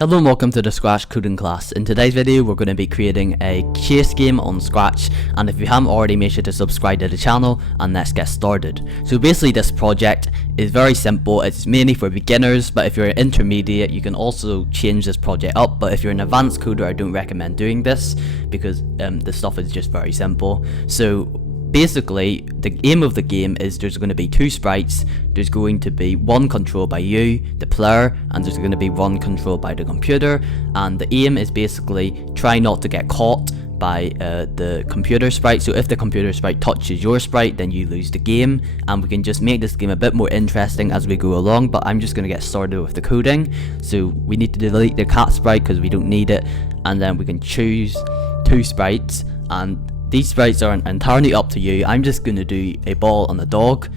Hello and welcome to the Scratch coding class. In today's video we're going to be creating a chase game on Scratch, and if you haven't already, make sure to subscribe to the channel and let's get started. So basically this project is very simple. It's mainly for beginners, but if you're an intermediate you can also change this project up, but if you're an advanced coder I don't recommend doing this because the stuff is just very simple. So basically, the aim of the game is there's going to be two sprites. There's going to be one controlled by you, the player, and there's going to be one controlled by the computer. And the aim is basically try not to get caught by the computer sprite. So if the computer sprite touches your sprite, then you lose the game. And we can just make this game a bit more interesting as we go along, but I'm just going to get started with the coding. So we need to delete the cat sprite because we don't need it, and then we can choose two sprites, and these sprites are entirely up to you. I'm just going to do a ball and a dog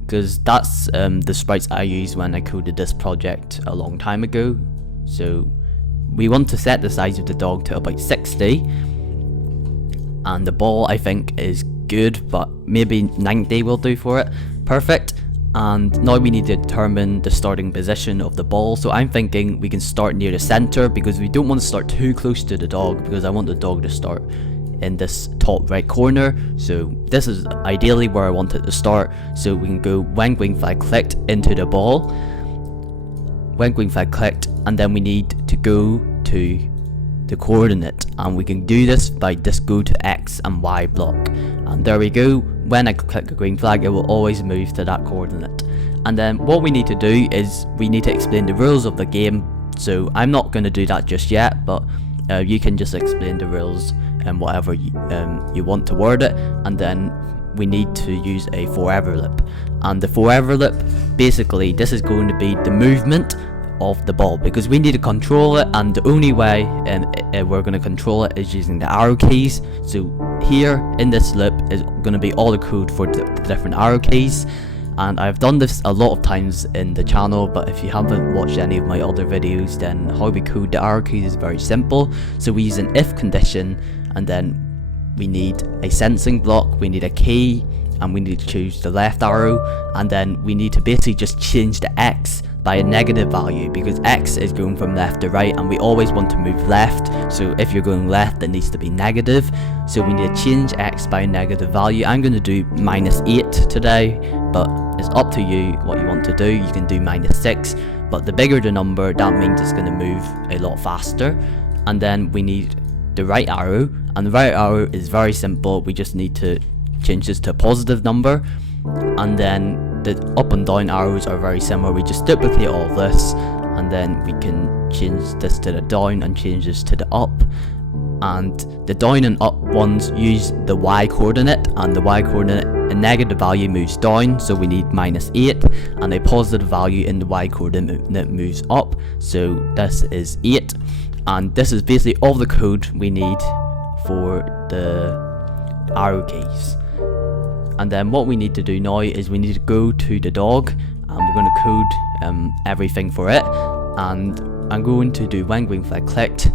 because that's the sprites I used when I coded this project a long time ago. So we want to set the size of the dog to about 60, and the ball I think is good, but maybe 90 will do for it. Perfect. And now we need to determine the starting position of the ball. So I'm thinking we can start near the center because we don't want to start too close to the dog, because I want the dog to start in this top right corner. So this is ideally where I want it to start. So we can go when green flag clicked into the ball, when green flag clicked, and then we need to go to the coordinate, and we can do this by just go to X and Y block, and there we go. When I click a green flag it will always move to that coordinate. And then what we need to do is we need to explain the rules of the game. So I'm not going to do that just yet, but you can just explain the rules and whatever you want to word it. And then we need to use a forever loop, and the forever loop, basically this is going to be the movement of the ball, because we need to control it, and the only way we're going to control it is using the arrow keys. So here in this loop is going to be all the code for the different arrow keys, and I've done this a lot of times in the channel, but if you haven't watched any of my other videos, then how we code the arrow keys is very simple. So we use an if condition, and then we need a sensing block, we need a key, and we need to choose the left arrow, and then we need to basically just change the X by a negative value, because X is going from left to right and we always want to move left. So if you're going left it needs to be negative, so we need to change X by a negative value. I'm going to do -8 today, but it's up to you what you want to do. You can do -6, but the bigger the number, that means it's going to move a lot faster. And then we need the right arrow, and the right arrow is very simple. We just need to change this to a positive number, and then the up and down arrows are very similar. We just duplicate all of this, and then we can change this to the down and change this to the up. And the down and up ones use the Y coordinate, and the Y coordinate, a negative value moves down, so we need -8, and a positive value in the Y coordinate moves up, so this is 8. And this is basically all the code we need for the arrow keys. And then what we need to do now is we need to go to the dog, and we're going to code everything for it. And I'm going to do when green flag clicked,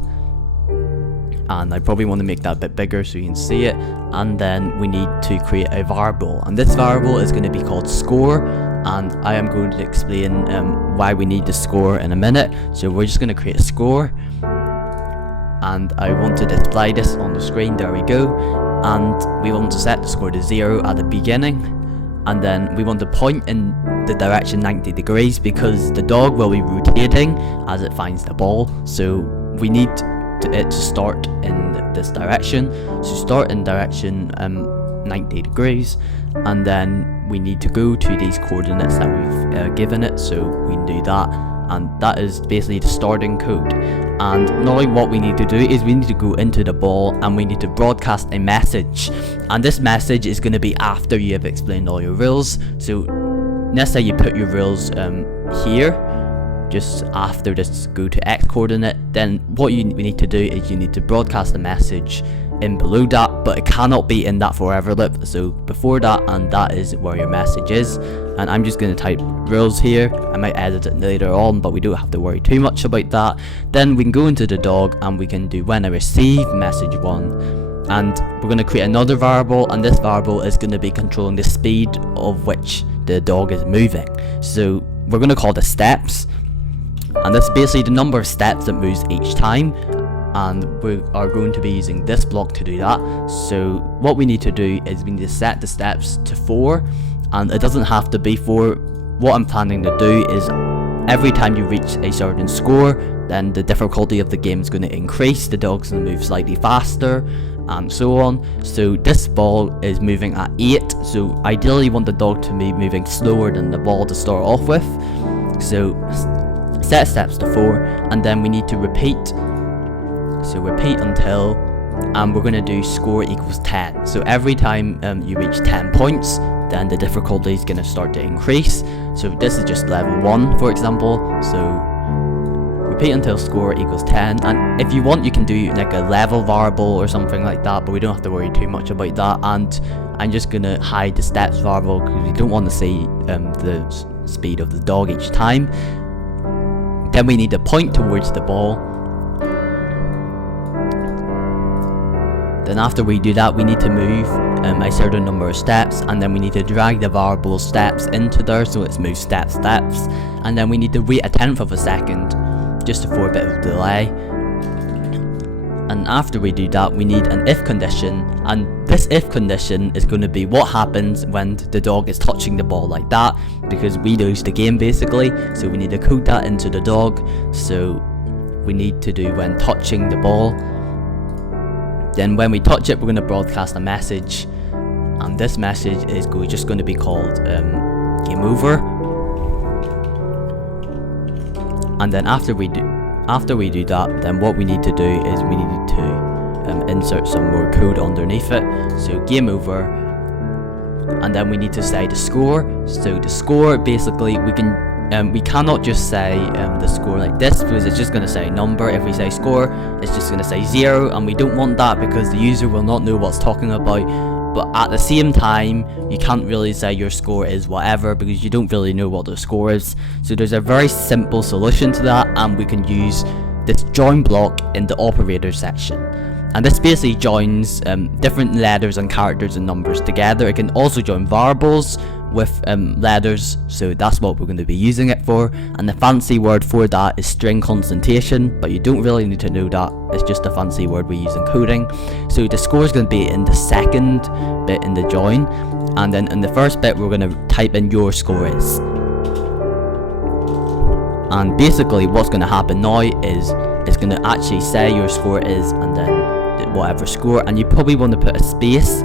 and I probably want to make that a bit bigger so you can see it. And then we need to create a variable, and this variable is going to be called score, and I am going to explain why we need the score in a minute. So we're just going to create a score, and I want to display this on the screen. There we go. And we want to set the score to 0 at the beginning, and then we want to point in the direction 90 degrees because the dog will be rotating as it finds the ball. So we need it to start in this direction, so start in direction 90 degrees, and then we need to go to these coordinates that we've given it, so we can do that. And that is basically the starting code. And now what we need to do is we need to go into the ball, and we need to broadcast a message, and this message is going to be after you have explained all your rules. So let's say you put your rules here, just after this go to X coordinate. Then what we need to do is you need to broadcast a message in below that, but it cannot be in that forever loop, so before that, and that is where your message is. And I'm just going to type rules here. I might edit it later on, but we don't have to worry too much about that. Then we can go into the dog, and we can do when I receive message 1, and we're going to create another variable, and this variable is going to be controlling the speed of which the dog is moving. So we're going to call the steps, and this is basically the number of steps that moves each time, and we are going to be using this block to do that. So what we need to do is we need to set the steps to 4, and it doesn't have to be 4. What I'm planning to do is every time you reach a certain score, then the difficulty of the game is going to increase, the dog's going to move slightly faster, and so on. So this ball is moving at 8, so ideally you want the dog to be moving slower than the ball to start off with. So set steps to 4, and then we need to repeat. So repeat until, and we're going to do score equals 10. So every time you reach 10 points, then the difficulty is going to start to increase. So this is just level 1, for example. So repeat until score equals 10, and if you want you can do like a level variable or something like that, but we don't have to worry too much about that. And I'm just going to hide the steps variable because we don't want to see the speed of the dog each time. Then we need to point towards the ball. Then after we do that, we need to move a certain number of steps, and then we need to drag the variable steps into there so it's moved steps, and then we need to wait a 1/10 of a second just for a bit of delay. And after we do that, we need an if condition, and this if condition is going to be what happens when the dog is touching the ball like that, because we lose the game basically. So we need to code that into the dog. So we need to do when touching the ball. Then when we touch it, we're going to broadcast a message, and this message is just going to be called game over. And then after we do that, then what we need to do is we need to insert some more code underneath it. So game over, and then we need to say the score. So the score, basically we cannot just say the score like this, because it's just going to say number. If we say score, it's just going to say 0, and we don't want that because the user will not know what's talking about. But at the same time, you can't really say your score is whatever because you don't really know what the score is. So there's a very simple solution to that, and we can use this join block in the operator section. And this basically joins different letters and characters and numbers together. It can also join variables with letters, so that's what we're going to be using it for. And the fancy word for that is string concatenation, but you don't really need to know that, it's just a fancy word we use in coding. So the score is going to be in the second bit in the join, and then in the first bit we're going to type in your score is. And basically what's going to happen now is it's going to actually say your score is, and then whatever score, and you probably want to put a space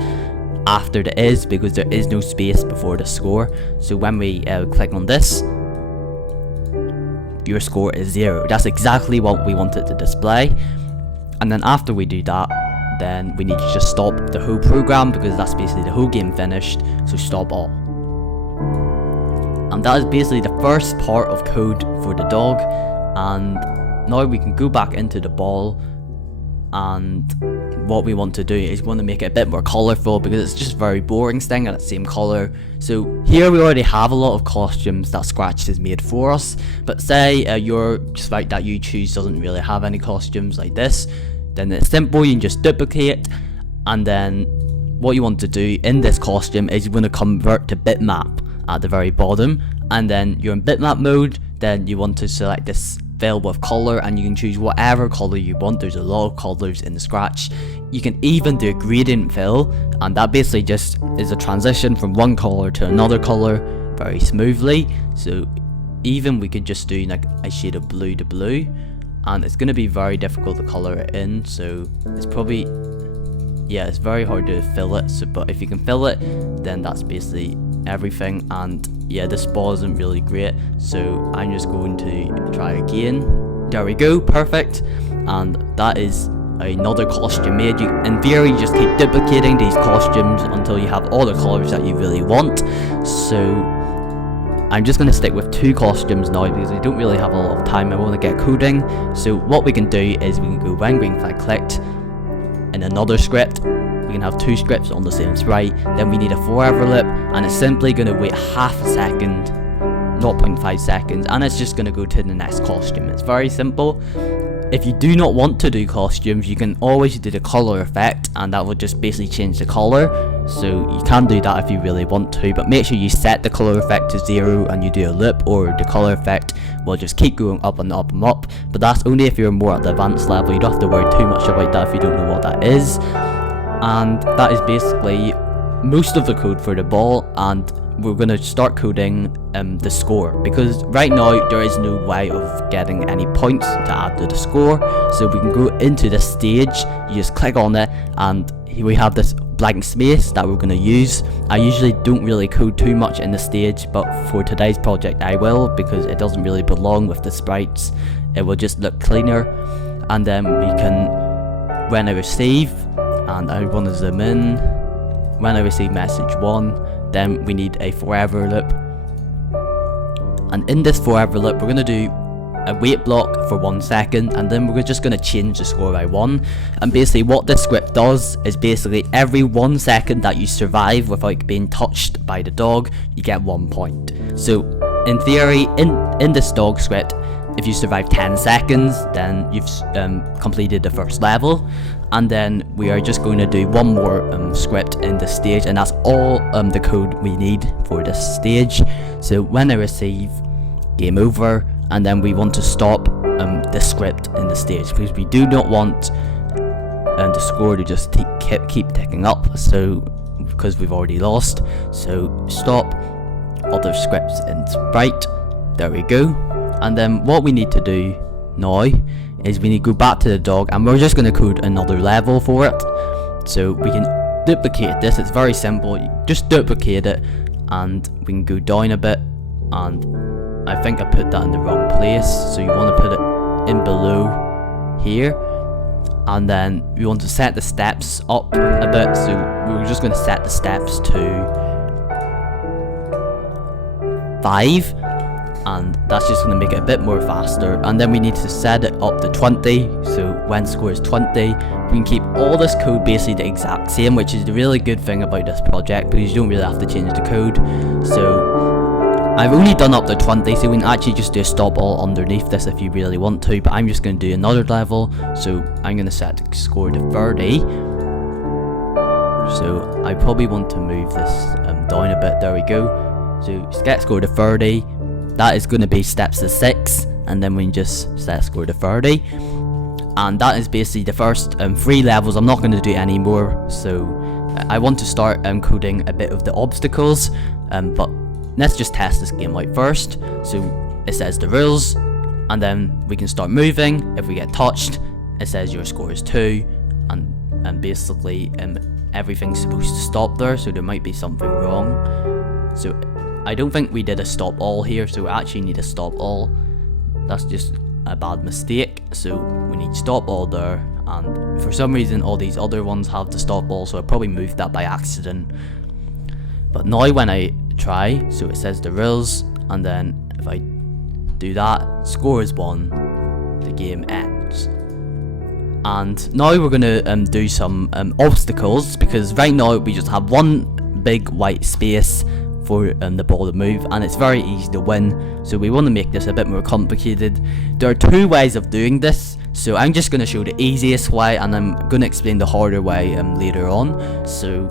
after the is because there is no space before the score. So when we click on this, your score is 0. That's exactly what we want it to display. And then after we do that, then we need to just stop the whole program because that's basically the whole game finished. So stop all. And that is basically the first part of code for the dog. And now we can go back into the ball, and what we want to do is we want to make it a bit more colorful because it's just very boring staying at the same color. So here we already have a lot of costumes that Scratch has made for us, but say your sprite that you choose doesn't really have any costumes like this, then it's simple. You can just duplicate, and then what you want to do in this costume is you want to convert to bitmap at the very bottom, and then you're in bitmap mode. Then you want to select this fill with color, and you can choose whatever color you want. There's a lot of colors in the Scratch. You can even do a gradient fill, and that basically just is a transition from one color to another color very smoothly. So even we could just do like a shade of blue to blue, and it's going to be very difficult to color it in. So it's probably, yeah, it's very hard to fill it. So but if you can fill it, then that's basically everything. And yeah, this ball isn't really great, so I'm just going to try again. There we go, perfect. And that is another costume made. You, in theory, you just keep duplicating these costumes until you have all the colors that you really want. So I'm just going to stick with 2 costumes now because we don't really have a lot of time. I want to get coding. So what we can do is we can go when green flag clicked in another script. We can have 2 scripts on the same sprite. Then we need a forever loop, and it's simply going to wait half a second, 0.5 seconds, and it's just going to go to the next costume. It's very simple. if you do not want to do costumes, you can always do the color effect, and that will just basically change the color. So you can do that if you really want to, but make sure you set the color effect to 0 and you do a loop, or the color effect will just keep going up and up and up. But that's only if you're more at the advanced level. You don't have to worry too much about that if you don't know what that is. And that is basically most of the code for the ball, and we're going to start coding the score, because right now there is no way of getting any points to add to the score. So we can go into this stage, you just click on it, and we have this blank space that we're going to use. I usually don't really code too much in the stage, but for today's project I will, because it doesn't really belong with the sprites. It will just look cleaner. And then we can, when I receive, and I want to zoom in, when I receive message 1, then we need a forever loop. And in this forever loop, we're going to do a wait block for 1 second, and then we're just going to change the score by 1. And basically what this script does is basically every 1 second that you survive without being touched by the dog, you get 1 point. So in theory, in this dog script, if you survive 10 seconds, then you've completed the first level. And then we are just going to do one more script in this stage, and that's all the code we need for this stage. So when I receive, game over, and then we want to stop the script in the stage, because we do not want the score to just keep ticking up, so because we've already lost. So stop other scripts in Sprite, there we go. And then what we need to do now is we need to go back to the dog, and we're just going to code another level for it. So we can duplicate this, it's very simple, you just duplicate it, and we can go down a bit, and I think I put that in the wrong place, so you want to put it in below here. And then we want to set the steps up a bit, so we're just going to set the steps to 5, and that's just going to make it a bit more faster. And then we need to set it up to 20, so when score is 20, we can keep all this code basically the exact same, which is the really good thing about this project, because you don't really have to change the code. So I've only done up to 20, so we can actually just do a stop all underneath this if you really want to, but I'm just going to do another level, so I'm going to set the score to 30. So I probably want to move this down a bit, there we go. So set score to 30, that is going to be steps to 6, and then we can just set score to 30. And that is basically the first 3 levels. I'm not going to do any more, so I want to start coding a bit of the obstacles, but let's just test this game out first. So it says the rules, and then we can start moving. If we get touched, it says your score is 2, and basically everything's supposed to stop there, so there might be something wrong. So I don't think we did a stop all here, so we actually need a stop all. That's just a bad mistake, so we need stop all there, and for some reason all these other ones have the stop all, so I probably moved that by accident. But now when I try, so it says the rules, and then if I do that, score is 1, the game ends. And now we're going to do some obstacles, because right now we just have one big white space for the ball to move, and it's very easy to win, so we want to make this a bit more complicated. There are 2 ways of doing this, so I'm just going to show the easiest way, and I'm going to explain the harder way later on. So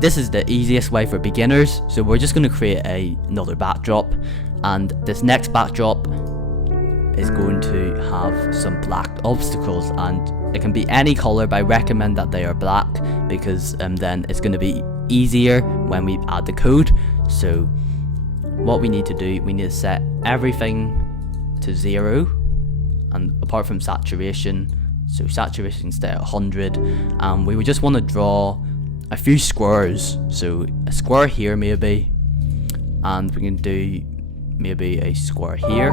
this is the easiest way for beginners, so we're just going to create another backdrop, and this next backdrop is going to have some black obstacles, and it can be any color, but I recommend that they are black, because then it's going to be easier when we add the code. So what we need to do, we need to set everything to 0, and apart from saturation, so saturation stay at 100, and we would just want to draw a few squares, so a square here maybe, and we can do maybe a square here.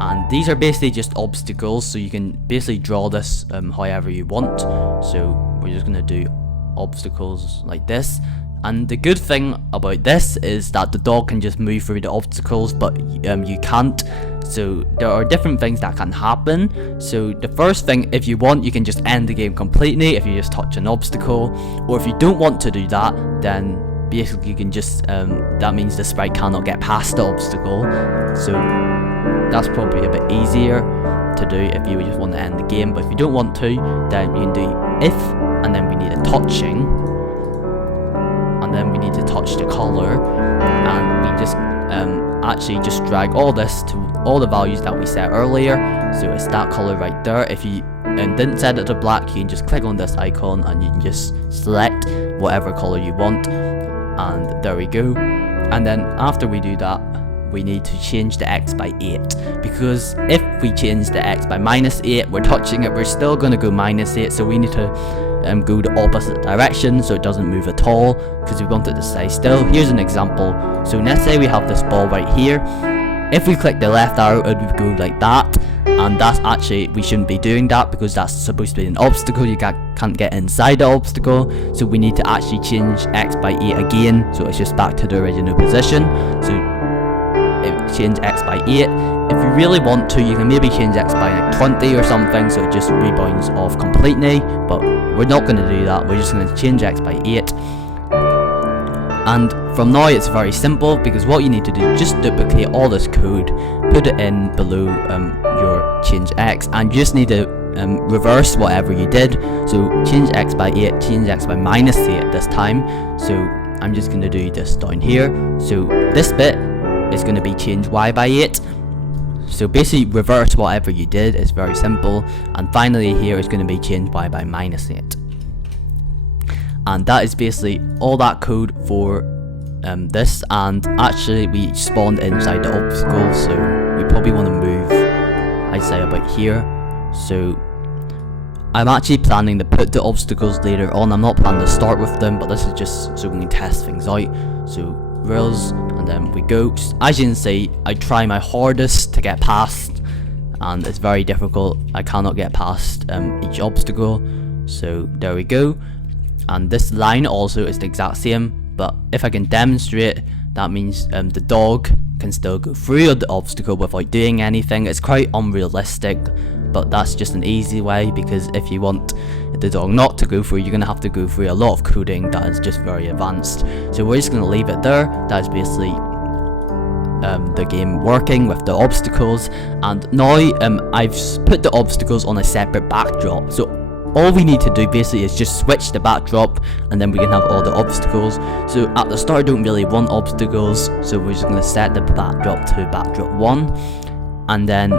And these are basically just obstacles, so you can basically draw this however you want. So we're just going to do obstacles like this, and the good thing about this is that the dog can just move through the obstacles, but you can't. So there are different things that can happen. So the first thing, if you want, you can just end the game completely if you just touch an obstacle, or if you don't want to do that, then basically you can just that means the sprite cannot get past the obstacle, so that's probably a bit easier to do if you just want to end the game. But if you don't want to, then you can do if, and then we need a touching, and then we need to touch the color, and we just actually just drag all this to all the values that we set earlier. So it's that color right there. If you didn't set it to black, you can just click on this icon and you can just select whatever color you want, and there we go. And then after we do that, we need to change the X by 8, because if we change the X by -8, we're touching it, we're still going to go -8, so we need to go the opposite direction so it doesn't move at all, because we want it to stay still. Here's an example. So let's say we have this ball right here. If we click the left arrow, it would go like that, and that's actually, we shouldn't be doing that, because that's supposed to be an obstacle. You can't get inside the obstacle, so we need to actually change X by 8 again, so it's just back to the original position. So change X by 8. If you really want to, you can maybe change X by like 20 or something, so it just rebounds off completely, but we're not going to do that. We're just going to change X by 8. And from now it's very simple, because what you need to do, just duplicate all this code, put it in below your change X, and you just need to reverse whatever you did. So change X by 8, change X by -8 this time. So I'm just going to do this down here. So this bit is going to be change Y by 8. So basically reverse whatever you did. It's very simple. And finally here is going to be change Y by -8. And that is basically all that code for this. And actually we spawned inside the obstacle, so we probably want to move, I'd say, about here. So I'm actually planning to put the obstacles later on. I'm not planning to start with them, but this is just so we can test things out. So rails, and then we go. As you can see, I try my hardest to get past, and it's very difficult. I cannot get past each obstacle. So there we go. And this line also is the exact same, but if I can demonstrate, that means the dog can still go through the obstacle without doing anything. It's quite unrealistic, but that's just an easy way, because if you want the dog not to go through, you're going to have to go through a lot of coding that is just very advanced. So we're just going to leave it there. That's basically the game working with the obstacles. And now I've put the obstacles on a separate backdrop. So all we need to do basically is just switch the backdrop, and then we can have all the obstacles. So at the start I don't really want obstacles, so we're just going to set the backdrop to backdrop 1, and then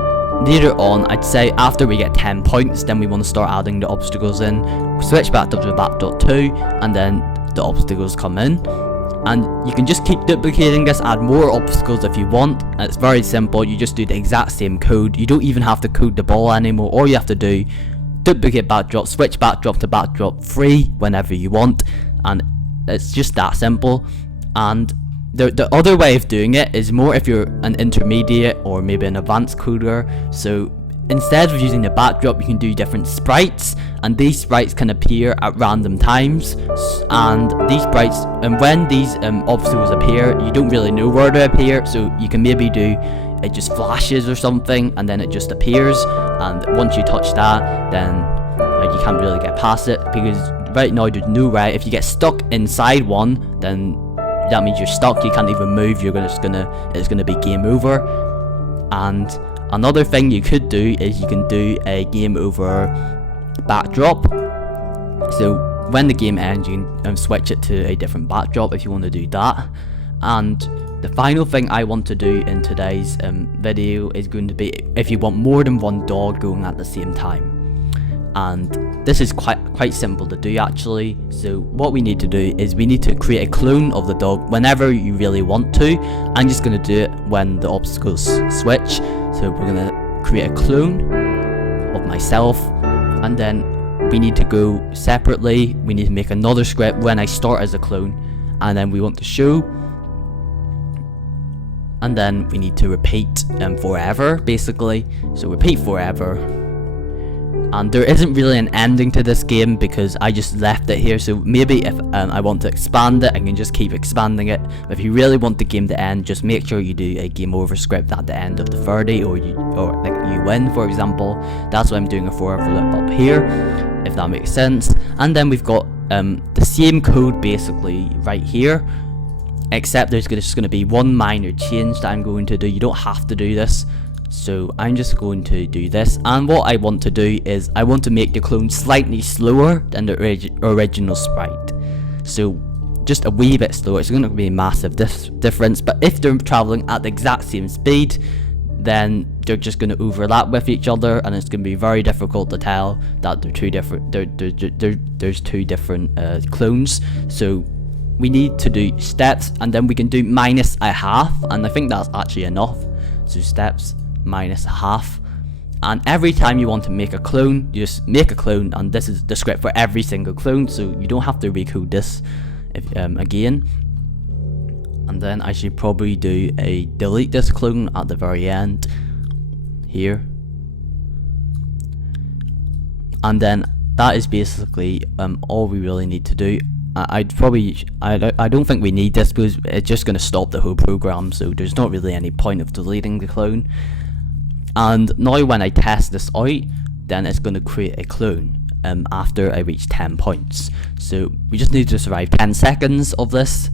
later on, I'd say after we get 10 points, then we want to start adding the obstacles in. Switch back to backdrop 2, and then the obstacles come in. And you can just keep duplicating this, add more obstacles if you want. It's very simple. You just do the exact same code. You don't even have to code the ball anymore. All you have to do, duplicate backdrop, switch backdrop to backdrop 3 whenever you want, and it's just that simple. And the other way of doing it is more if you're an intermediate or maybe an advanced coder. So instead of using the backdrop, you can do different sprites, and these sprites can appear at random times. And these sprites, and when these obstacles appear, you don't really know where they appear, so you can maybe do it just flashes or something, and then it just appears, and once you touch that, then you can't really get past it, because right now there's no way. If you get stuck inside one, then that means you're stuck. You can't even move. It's gonna be game over. And another thing you could do is you can do a game over backdrop. So when the game ends, you can switch it to a different backdrop if you want to do that. And the final thing I want to do in today's video is going to be if you want more than one dog going at the same time. And this is quite simple to do actually. So what we need to do is we need to create a clone of the dog whenever you really want to. I'm just going to do it when the obstacles switch. So we're going to create a clone of myself, and then we need to go separately. We need to make another script when I start as a clone, and then we want to show, and then we need to repeat forever basically. So repeat forever. And there isn't really an ending to this game because I just left it here. So maybe if I want to expand it, I can just keep expanding it. But if you really want the game to end, just make sure you do a game over script at the end of the 30, or like you win, for example. That's why I'm doing a forever loop up here, if that makes sense. And then we've got the same code basically right here, except there's just going to be one minor change that I'm going to do. You don't have to do this. So I'm just going to do this, and what I want to do is I want to make the clone slightly slower than the original sprite. So just a wee bit slower. It's going to be a massive difference, but if they're traveling at the exact same speed, then they're just going to overlap with each other, and it's going to be very difficult to tell that they're two different. There's two different clones. So we need to do steps, and then we can do minus a half, and I think that's actually enough. So steps minus a half, and every time you want to make a clone, you just make a clone, and this is the script for every single clone, so you don't have to recode this again. And then I should probably do a delete this clone at the very end here, and then that is basically all we really need to do. I don't think we need this because it's just going to stop the whole program, so there's not really any point of deleting the clone. And now when I test this out, then it's going to create a clone after I reach 10 points. So we just need to survive 10 seconds of this.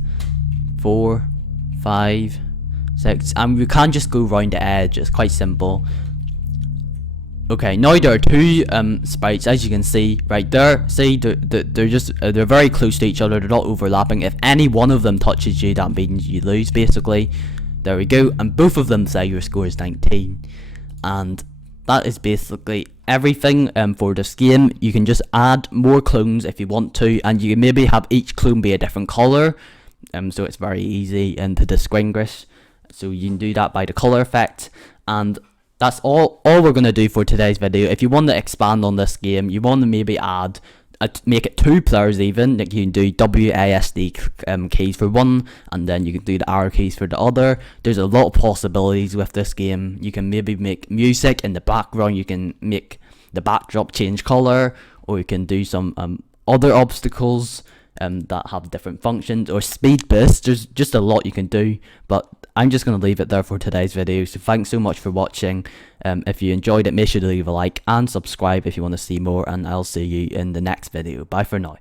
4, 5, 6, and we can't just go around the edge. It's quite simple. Okay, now there are two sprites, as you can see right there. See, they're very close to each other. They're not overlapping. If any one of them touches you, that means you lose, basically. There we go, and both of them say your score is 19. And that is basically everything for this game. You can just add more clones if you want to, and you can maybe have each clone be a different color, so it's very easy to distinguish. So you can do that by the color effect, and that's all we're going to do for today's video. If you want to expand on this game, you want to maybe add make it 2 players even, like you can do WASD keys for one, and then you can do the arrow keys for the other. There's a lot of possibilities with this game. You can maybe make music in the background, you can make the backdrop change color, or you can do some other obstacles that have different functions, or speed boosts. There's just a lot you can do, but I'm just going to leave it there for today's video. So thanks so much for watching. If you enjoyed it, make sure to leave a like and subscribe if you want to see more, and I'll see you in the next video. Bye for now.